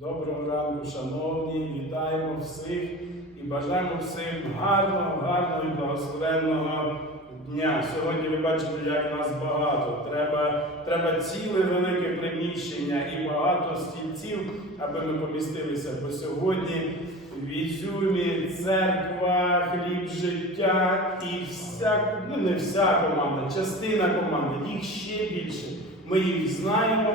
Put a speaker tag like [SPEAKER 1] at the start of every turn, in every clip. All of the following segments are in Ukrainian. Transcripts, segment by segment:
[SPEAKER 1] Доброго ранку, шановні, вітаємо всіх і бажаємо всім гарного, гарного і благословенного дня. Сьогодні ви бачите, як нас багато. Треба, треба ціле велике приміщення і багато стільців, аби ми помістилися. Бо сьогодні в Ізюмі церква, хліб життя і вся, ну не вся команда, частина команди, їх ще більше. Ми їх знаємо,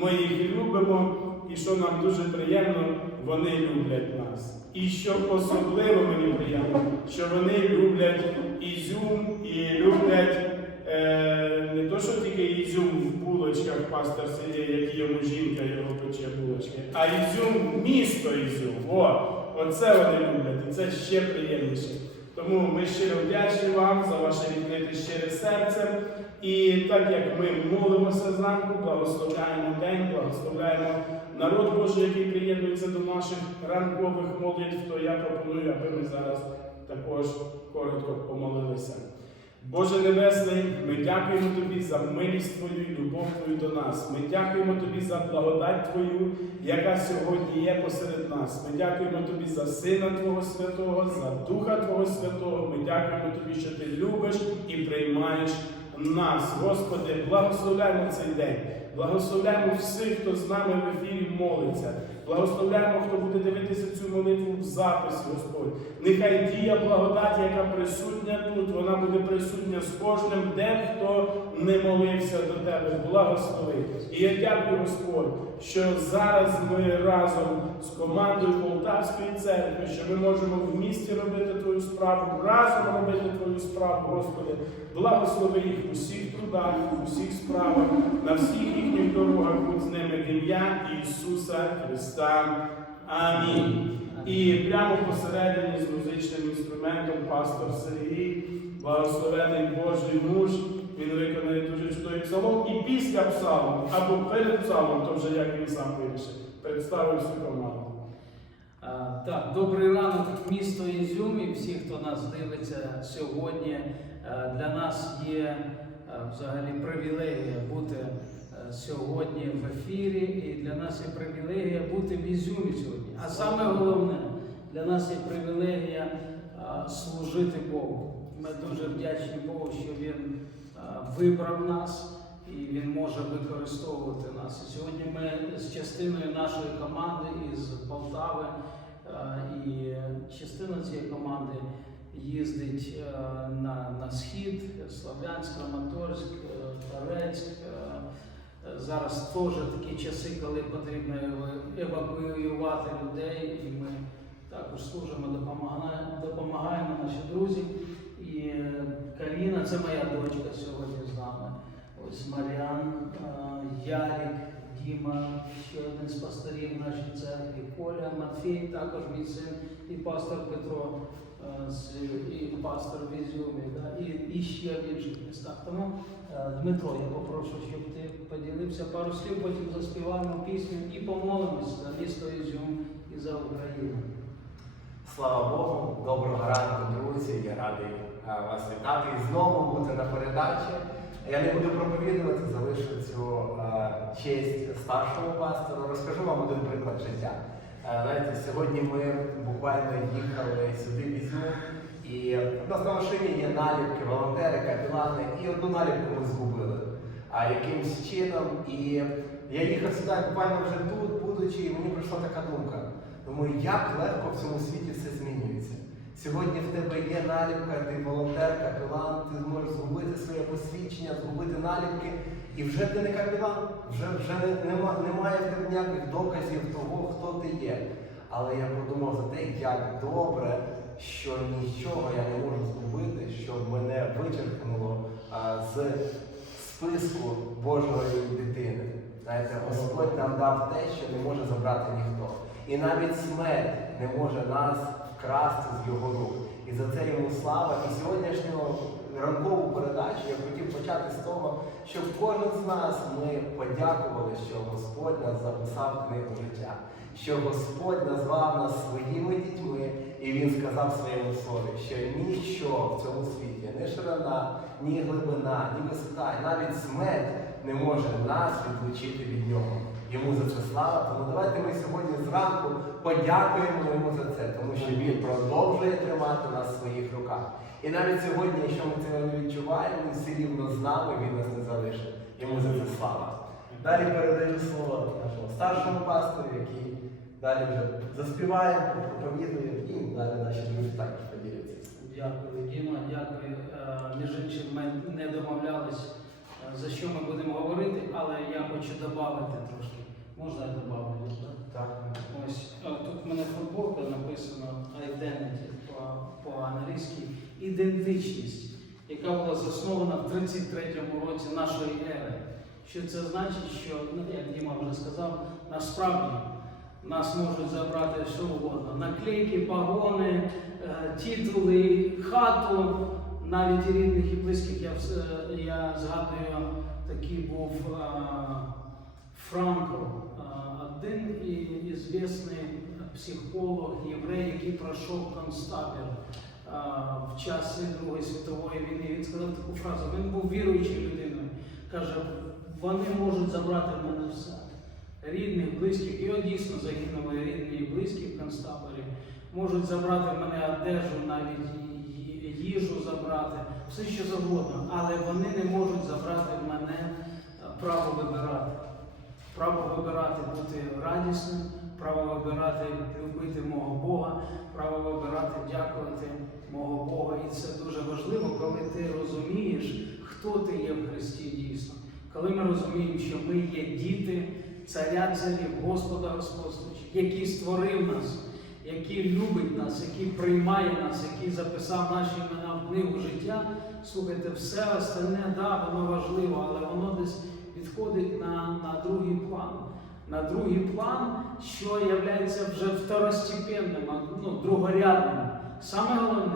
[SPEAKER 1] ми їх любимо, і що нам дуже приємно, вони люблять нас. І що особливо мені приємно, що вони люблять Ізюм і люблять е, не то, що тільки Ізюм в булочках пастор сидить, як йому жінка його пече булочки, а Ізюм місто Ізюм. О, оце вони люблять, і це ще приємніше. Тому ми щиро вдячні вам за ваше відкрите щире серце. І так як ми молимося зранку, благословляємо день, благословляємо народ Божий, який приєднується до наших ранкових молитв, то я пропоную, аби ми зараз також коротко помолилися. Боже Небесний, ми дякуємо Тобі за милість Твою і любов Твою до нас. Ми дякуємо Тобі за благодать Твою, яка сьогодні є посеред нас. Ми дякуємо Тобі за Сина Твого Святого, за Духа Твого Святого. Ми дякуємо Тобі, що Ти любиш і приймаєш нас. Господи, благословляємо цей день. Благословляємо всіх, хто з нами в ефірі молиться. Благословляємо, хто буде дивитися цю молитву в записі, Господь. Нехай дія благодаті, яка присутня тут, вона буде присутня з кожним, де хто не молився до тебе. Благослови. І я дякую, Господь, що зараз ми разом з командою Полтавської церкви, що ми можемо в місті робити твою справу, разом робити твою справу, Господи. Благослови їх в усіх трудах, в усіх справах, на всіх їхніх дорогах будь з ними в ім'я Ісуса Христа. Амінь. І прямо посередині з музичним інструментом пастор Сергій, благословений Божий муж, він виконає дуже чудовий псалом. І після псалму, або перед псалмом, то вже як він сам вирішив, представив всю команду.
[SPEAKER 2] А, Так, добрий ранок, місто Ізюм і всі, хто нас дивиться сьогодні. Е, Для нас є е, взагалі привілегія бути е, сьогодні в ефірі, і для нас є привілегія бути в Ізюмі сьогодні. А саме головне, для нас є привілегія служити Богу. Ми дуже вдячні Богу, що Він вибрав нас і він може використовувати нас. І сьогодні ми з частиною нашої команди із Полтави, е, і частина цієї команди їздить е, на, на схід, Слов'янськ, Краматорськ, е, Торецьк. Е, е, Зараз теж такі часи, коли потрібно евакуювати людей, і ми також служимо, допомагаємо, допомагаємо наші друзі. І е, Каріна, це моя дочка сьогодні з нами. Ось Маріан, е, Ярік, Діма, ще один з пасторів нашій церкві, Коля, Матфій, також мій син, і пастор Петро, е, і пастор в Ізюмі, да, і, і ще в інших містах. Тому, е, Дмитро, я попрошу, щоб ти поділився пару слів, потім заспіваємо пісню і помолимось за місто Ізюм і за Україну.
[SPEAKER 3] Слава Богу, доброго ранку, друзі. Я радий е, вас вітати і знову бути на передачі. Я не буду проповідувати, залишу цю е, честь старшому пастору. Розкажу вам один приклад життя. Е, знаєте, сьогодні ми буквально їхали сюди в Ізюм, і у нас на машині є наліпки, волонтери, капілани, і одну наліпку ми згубили. А якимсь чином, і я їхав сюди буквально вже тут, будучи, і мені прийшла така думка. Думаю, як легко в цьому світі все змінюється. Сьогодні в тебе є наліпка, ти волонтер, капелан, ти зможеш згубити своє посвідчення, згубити наліпки, і вже ти не капелан, вже, вже не, нема, немає в тебе ніяких доказів того, хто ти є. Але я подумав за те, як добре, що нічого я не можу згубити, що мене вичеркнуло а, з списку Божої дитини. Знаєте, Господь нам дав те, що не може забрати ніхто. І навіть смерть не може нас вкрасти з його рук. І за це йому слава. І сьогоднішню ранкову передачу я хотів почати з того, щоб кожен з нас ми подякували, що Господь нас записав книгу життя, що Господь назвав нас своїми дітьми, і Він сказав своєму слові, що нічого в цьому світі, ні ширина, ні глибина, ні висота, навіть смерть не може нас відлучити від нього. Йому за це слава. Тому давайте ми сьогодні зранку подякуємо йому за це, тому що він продовжує тримати нас в своїх руках. І навіть сьогодні, якщо ми цього не відчуваємо, він все рівно з нами, він нас не залишить. Йому за це слава. Далі передаю слово нашому старшому пастору, який далі вже заспіває, проповідує, і далі наші друзі також поділяться.
[SPEAKER 2] Дякую, Діма, дякую. Е, Між іншим, ми не домовлялись, за що ми будемо говорити, але я хочу додати трошки. Можна я добавлю? так? Ось е, тут в мене футболка написано identity по- по-англійськи ідентичність, яка була заснована в 33-му році нашої ери. Що це значить, що, ну, як Діма вже сказав, насправді нас можуть забрати що угодно. Наклейки, погони, е, титули, хату, навіть і рідних і близьких. Я, я згадую, такий був Франко, один ізвісний психолог, єврей, який пройшов концтабір в часи Другої світової війни. Він сказав таку фразу. Він був віруючою людиною. Каже, вони можуть забрати в мене все. Рідних, близьких, його дійсно загинули рідні і близькі в концтаборі. Можуть забрати в мене одежу, навіть їжу забрати, все що завгодно, але вони не можуть забрати в мене е, право вибирати. Право вибирати бути радісним, право вибирати любити мого Бога, право вибирати дякувати мого Бога. І це дуже важливо, коли ти розумієш, хто ти є в Христі дійсно. Коли ми розуміємо, що ми є діти царя царів, Господа Господствуючих, який створив нас, який любить нас, який приймає нас, який записав наші імена в книгу життя. Слухайте, все остальне, да, воно важливо, але воно десь відходить на, на другий план. На другий план, що є вже второстепенним, ну, другорядним. Саме головне,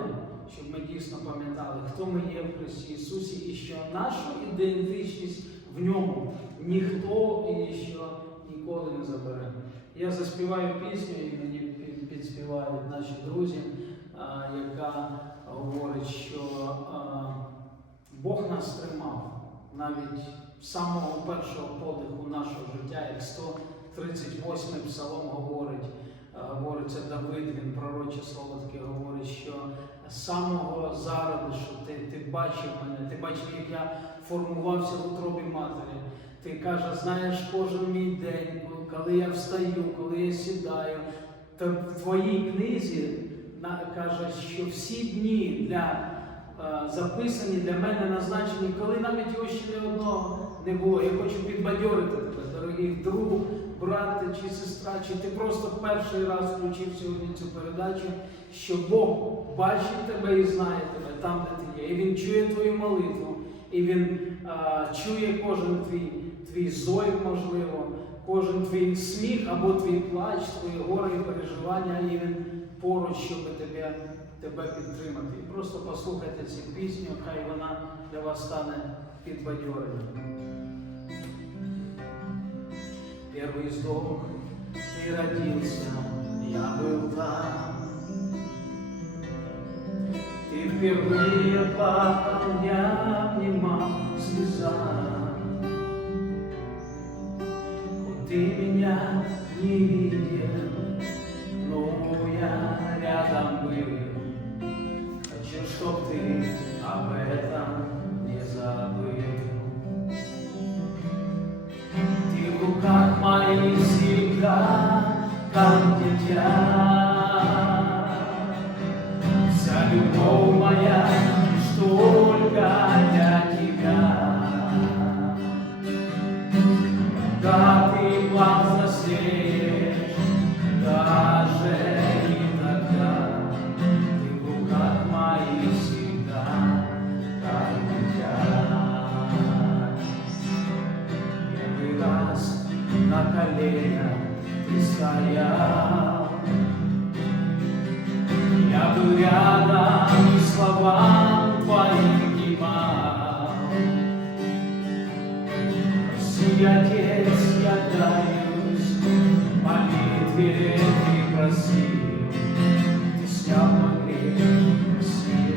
[SPEAKER 2] щоб ми дійсно пам'ятали, хто ми є в Христі Ісусі, і що нашу ідентичність в ньому ніхто і ніщо ніколи не забере. Я заспіваю пісню, і мені підспівають наші друзі, яка говорить, що Бог нас тримав навіть з самого першого подиху нашого життя, як 138 псалом говорить, говорить це Давид, він пророче слово таке говорить, що з самого зародишу ти, ти бачив мене, ти бачив, як я формувався в утробі матері. Ти каже, знаєш кожен мій день, коли я встаю, коли я сідаю. В твоїй книзі каже, що всі дні для е, записані для мене назначені, коли навіть його ще не одного не було. Я хочу підбадьорити тебе, дорогий друг, брат чи сестра, чи ти просто перший раз включив сьогодні цю передачу, що Бог бачить тебе і знає тебе там, де ти є. І Він чує твою молитву, і Він е, чує кожен твій, твій зойк, можливо, кожен твій сміх або твій плач, твої гори і переживання, і він поруч, щоб тебе, тебе підтримати. І просто послухайте цю пісню, хай вона для вас стане підбадьоренням. Первый вздох, ты родился, я был там. Ты впервые плакал, я обнимал слеза. Ты меня не видел, но я рядом был. Хочу, чтоб ты об этом не забыл. Ты в руках моих всегда, как дитя. ያየስ ያዳዩስ ማግኘት የሚመስል እስኪያማግኘት የሚመስል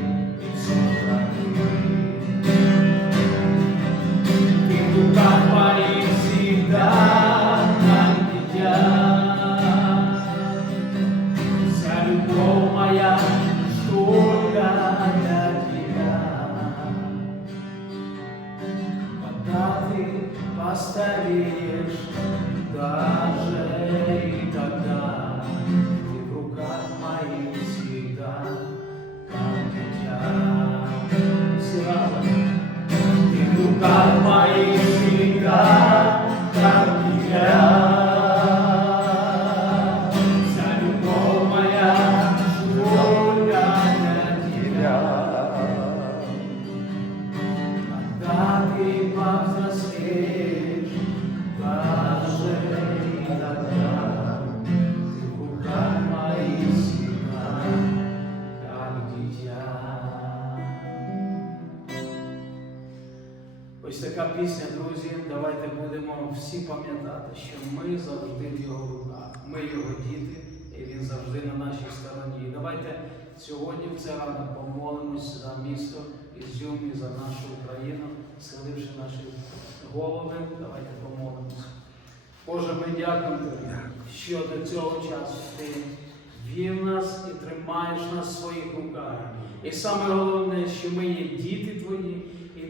[SPEAKER 2] оставишь даже и тогда ты в руках моих всегда, как я. Все равно ты в руках моих будемо всі пам'ятати, що ми завжди в його руках. Ми його діти, і він завжди на нашій стороні. І давайте сьогодні в це ранок помолимось за місто Ізюм і за нашу Україну, схиливши наші голови. Давайте помолимось. Боже, ми дякуємо тобі, що до цього часу ти вів нас і тримаєш нас в своїх руках. І саме головне, що ми є діти твої,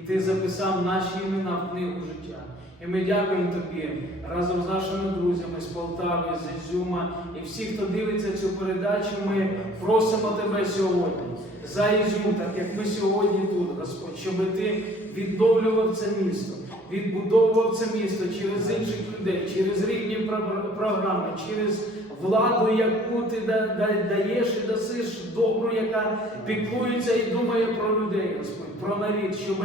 [SPEAKER 2] ти записав наші імена в книгу життя. І ми дякуємо тобі разом з нашими друзями з Полтави, з Ізюма і всі, хто дивиться цю передачу, ми просимо тебе сьогодні за Ізюм, так як ми сьогодні тут, Господь, щоб ти відновлював це місто, відбудовував це місто через інших людей, через рівні програми, через владу, яку ти да- да- даєш і дасиш добру, яка піклується і думає про людей, Господь, про нарід, щоб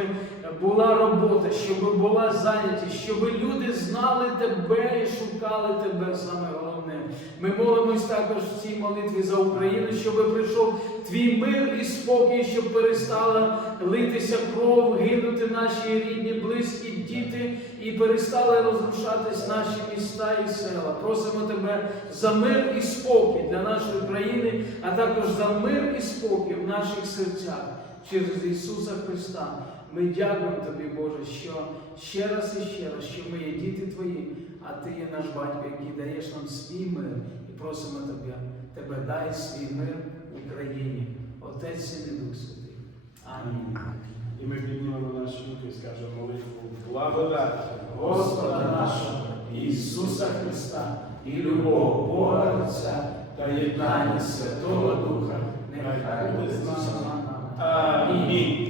[SPEAKER 2] була робота, щоб була зайнятість, щоб люди знали тебе і шукали тебе саме головне. Ми молимось також в цій молитві за Україну, щоб прийшов твій мир і спокій, щоб перестала литися кров, гинути наші рідні, близькі діти і перестали розрушатись наші міста і села. Просимо тебе за мир і спокій для нашої країни, а також за мир і спокій в наших серцях через Ісуса Христа. Ми дякуємо тобі, Боже, що ще раз і ще раз, що ми є діти Твої, а Ти є наш батько, який даєш нам свій мир. І просимо тебе, тебе дай свій мир Україні. Отець і Дух Святий. Амінь.
[SPEAKER 1] І ми піднімемо наші руки і скажемо молитву благодать Господа нашого Ісуса Христа і любов Бога Отця та єднання Святого Духа. Нехай буде з нами. Амінь.